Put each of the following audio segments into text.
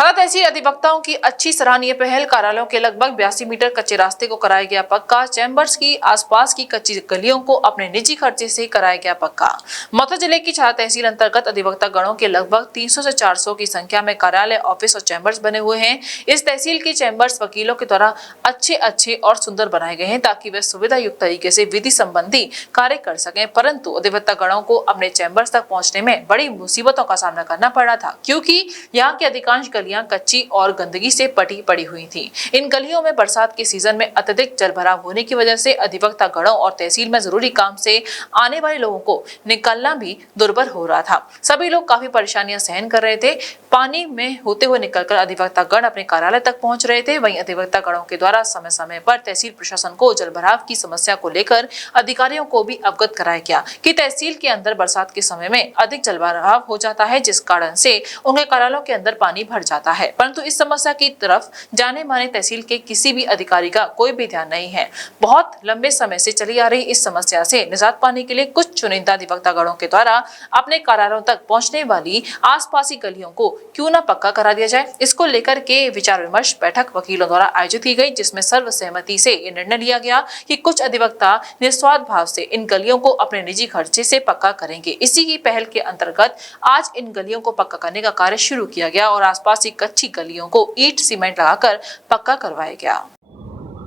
छाता तहसील अधिवक्ताओं की अच्छी सराहनीय पहल। कार्यालयों के लगभग 82 मीटर कच्चे रास्ते को कराया गया पक्का। चैम्बर्स की आसपास की कच्ची गलियों को अपने निजी खर्चे से कराया गया पक्का। मथुरा जिले की छाता तहसील अंतर्गत अधिवक्ता गणों के लगभग 300 से 400 की संख्या में कार्यालय, ऑफिस और चैम्बर्स बने हुए हैं। इस तहसील के चैम्बर्स वकीलों के द्वारा अच्छे और सुंदर बनाए गए हैं ताकि वे सुविधा युक्त तरीके से विधि संबंधी कार्य कर सकें, परंतु अधिवक्ता गणों को अपने चैम्बर्स तक पहुंचने में बड़ी मुसीबतों का सामना करना पड़ रहा था, क्योंकि यहाँ की अधिकांश गलियां कच्ची और गंदगी से पड़ी हुई थी। इन गलियों में बरसात के सीजन में अत्यधिक जलभराव होने की वजह से अधिवक्ता गणों और तहसील में जरूरी काम से आने वाले लोगों को निकलना भी दुर्भर हो रहा था। सभी लोग काफी परेशानियां सहन कर रहे थे। पानी में होते हुए निकलकर अधिवक्ता गण अपने कार्यालय तक पहुंच रहे थे। वहीं अधिवक्ता गणों के द्वारा समय समय पर तहसील प्रशासन को जलभराव की समस्या को लेकर अधिकारियों को भी अवगत कराया गया कि तहसील के अंदर बरसात के समय में अधिक जलभराव हो जाता है, जिस कारण से उनके कार्यालयों के अंदर पानी भर जाता है, परंतु इस समस्या की तरफ जाने माने तहसील के किसी भी अधिकारी का कोई भी ध्यान नहीं है। बहुत लंबे समय से चली आ रही इस समस्या से निजात पाने के लिए कुछ चुनिंदा अधिवक्ता गणों के द्वारा अपने कार्यालयों तक पहुंचने वाली आसपास की गलियों को क्यों न पक्का करा दिया जाए। इसको लेकर के विचार विमर्श बैठक वकीलों द्वारा आयोजित की गई, जिसमें सर्वसहमति से ये निर्णय लिया गया कि कुछ अधिवक्ता निस्वार्थ भाव से इन गलियों को अपने निजी खर्चे से पक्का करेंगे। इसी की पहल के अंतर्गत आज इन गलियों को पक्का करने का कार्य शुरू किया गया और आसपास की कच्ची गलियों को ईंट सीमेंट लगाकर पक्का करवाया गया।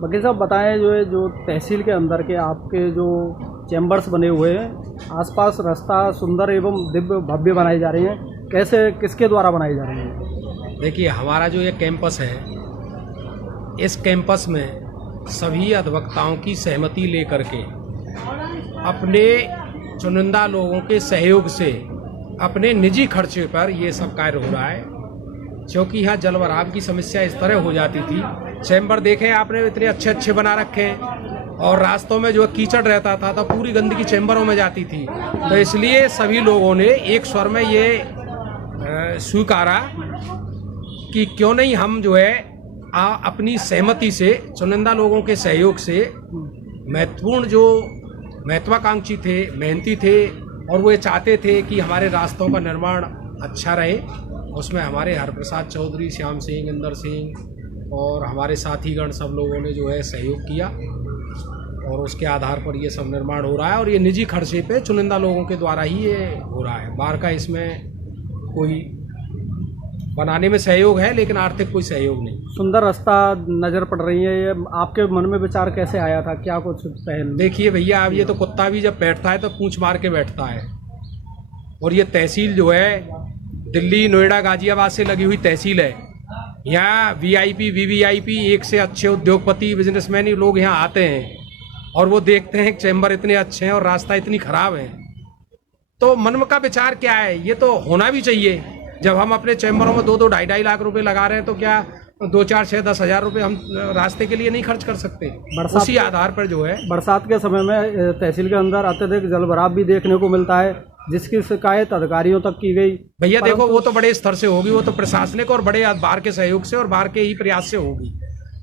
वकील साहब बताएं, जो तहसील के अंदर के आपके जो चैम्बर्स बने हुए हैं, आसपास रास्ता सुंदर एवं दिव्य भव्य बनाई जा रही हैं, कैसे किसके द्वारा बनाई जा रही है? देखिए, हमारा जो ये कैंपस है, इस कैंपस में सभी अधिवक्ताओं की सहमति लेकर के अपने चुनिंदा लोगों के सहयोग से अपने निजी खर्चे पर ये सब कार्य हो रहा है, क्योंकि यहाँ जलभराव की समस्या इस तरह हो जाती थी। चैम्बर देखे आपने, इतने अच्छे बना रखे हैं और रास्तों में जो कीचड़ रहता था तो पूरी गंदगी चैम्बरों में जाती थी। तो इसलिए सभी लोगों ने एक स्वर में ये स्वीकारा कि क्यों नहीं हम जो है अपनी सहमति से, चुनिंदा लोगों के सहयोग से, महत्वाकांक्षी थे, मेहनती थे और वो चाहते थे कि हमारे रास्तों का निर्माण अच्छा रहे। उसमें हमारे हरप्रसाद चौधरी, श्याम सिंह, इंदर सिंह और हमारे साथीगण सब लोगों ने जो है सहयोग किया और उसके आधार पर ये सब निर्माण हो रहा है और ये निजी खर्चे पे चुनिंदा लोगों के द्वारा ही ये हो रहा है। बाहर का इसमें कोई बनाने में सहयोग है, लेकिन आर्थिक कोई सहयोग नहीं। सुंदर रास्ता नज़र पड़ रही है, ये आपके मन में विचार कैसे आया था? क्या कुछ पहल? देखिए भैया, अब ये तो कुत्ता भी जब बैठता है तो पूंछ मार के बैठता है और ये तहसील जो है दिल्ली, नोएडा, गाजियाबाद से लगी हुई तहसील है। यहाँ वीआईपी, वीवीआईपी, एक से अच्छे उद्योगपति, बिजनेसमैन ही लोग यहाँ आते हैं और वो देखते हैं चैम्बर इतने अच्छे हैं और रास्ता इतनी खराब है, तो मन का विचार क्या है? ये तो होना भी चाहिए। जब हम अपने चैम्बरों में 2-2, 2.5 लाख रुपए लगा रहे हैं तो क्या 2, 4, 6, 10 हज़ार रुपये हम रास्ते के लिए नहीं खर्च कर सकते? उसी आधार पर जो है बरसात के समय में तहसील के अंदर अत्यधिक जलभराव भी देखने को मिलता है, जिसकी शिकायत अधिकारियों तक की गई। भैया देखो, वो तो बड़े स्तर से होगी, वो तो प्रशासनिक और बड़े बाहर के सहयोग से और बाहर के ही प्रयास से होगी।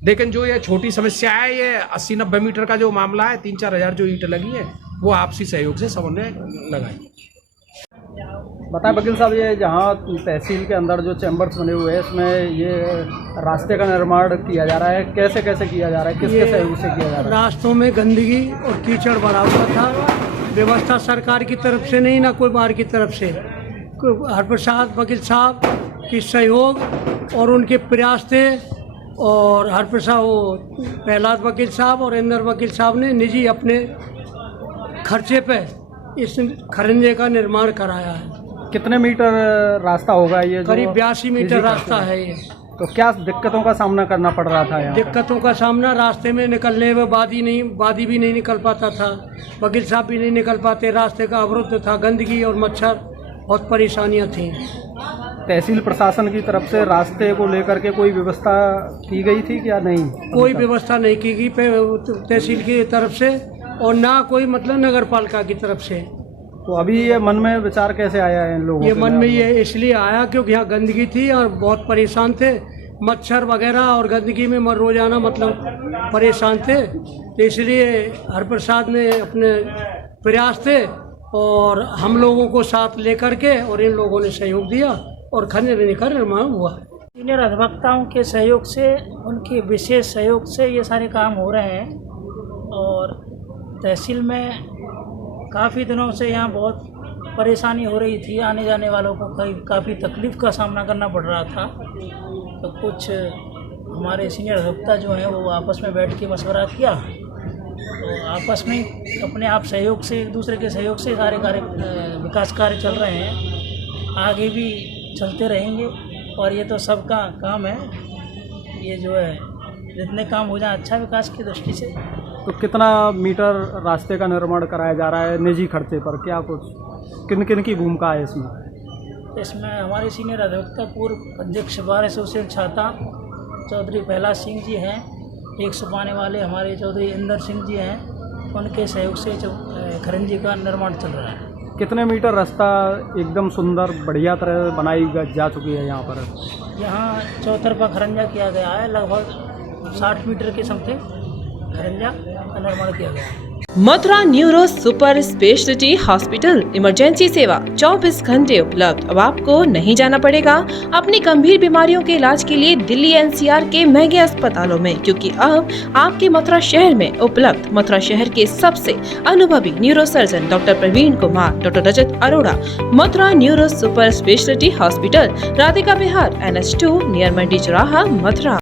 लेकिन जो ये छोटी समस्या है, ये 80-90 मीटर का जो मामला है, 3-4 हज़ार जो ईंट लगी है, वो आपसी सहयोग से सबने लगाई। बताएं वकील साहब, ये जहाँ तहसील के अंदर जो चैम्बर्स बने हुए हैं, इसमें ये रास्ते का निर्माण किया जा रहा है, कैसे किया जा रहा है, किसके सहयोग से किया जा रहा है? रास्तों में गंदगी और कीचड़ भरा हुआ था। व्यवस्था सरकार की तरफ से नहीं, ना कोई बाहर की तरफ से। हरप्रसाद वकील साहब की सहयोग और उनके प्रयास थे और हरप्रसाद प्रहलाद वकील साहब और इंदर वकील साहब ने निजी अपने खर्चे पे इस खरंजे का निर्माण कराया है। कितने मीटर रास्ता होगा ये? करीब 82 मीटर रास्ता है ये। तो क्या दिक्कतों का सामना करना पड़ रहा था यहाँ? दिक्कतों का सामना, रास्ते में निकलने में वादी भी नहीं निकल पाता था, वकील साहब भी नहीं निकल पाते, रास्ते का अवरुद्ध था, गंदगी और मच्छर, बहुत परेशानियाँ थी। तहसील प्रशासन की तरफ से रास्ते को लेकर के कोई व्यवस्था की गई थी क्या? नहीं, कोई व्यवस्था नहीं की गई तहसील की तरफ से और ना कोई नगर पालिका की तरफ से। तो अभी ये मन में विचार कैसे आया है इन लोगों? ये मन में ये इसलिए आया क्योंकि यहाँ गंदगी थी और बहुत परेशान थे, मच्छर वगैरह और गंदगी में रोजाना परेशान थे, तो इसलिए हरप्रसाद ने अपने प्रयास थे और हम लोगों को साथ लेकर के और इन लोगों ने सहयोग दिया और खरंजे का निर्माण हुआ। सीनियर अधिवक्ताओं के सहयोग से, उनके विशेष सहयोग से ये सारे काम हो रहे हैं। और तहसील में काफ़ी दिनों से यहाँ बहुत परेशानी हो रही थी, आने जाने वालों को काफ़ी तकलीफ़ का सामना करना पड़ रहा था। तो कुछ हमारे सीनियर अधिवक्ता जो हैं वो आपस में बैठ के मशवरा किया, तो आपस में अपने आप सहयोग से, एक दूसरे के सहयोग से सारे विकास कार्य चल रहे हैं, आगे भी चलते रहेंगे। और ये तो सबका काम है, ये जो है जितने काम हो जाए अच्छा विकास की दृष्टि से। तो कितना मीटर रास्ते का निर्माण कराया जा रहा है निजी खर्चे पर, क्या कुछ किन किन की भूमिका है इसमें? इसमें हमारे सीनियर अधिवक्ता पूर्व अध्यक्ष बार एसोसिएशन छाता चौधरी पहला सिंह जी हैं, एक सुपाने वाले हमारे चौधरी इंदर सिंह जी हैं, उनके सहयोग से खरंजी का निर्माण चल रहा है। कितने मीटर रास्ता एकदम सुंदर बढ़िया तरह बनाई जा चुकी है यहाँ पर? यहाँ चौतरफा खरंजा किया गया है, लगभग 60 मीटर के समथिंग खरंजा का निर्माण किया गया है। Mathura neuro super speciality hospital emergency सेवा 24 घंटे उपलब्ध। अब आपको नहीं जाना पड़ेगा अपनी गंभीर बीमारियों के इलाज के लिए दिल्ली एनसीआर के महंगे अस्पतालों में, क्योंकि अब आपके मथुरा शहर में उपलब्ध मथुरा शहर के सबसे अनुभवी neuro surgeon doctor Praveen Kumar, doctor Rajat Arora. Mathura neuro super speciality hospital, Radhika Vihar, NH2 near Mandi Chauraha, Mathura.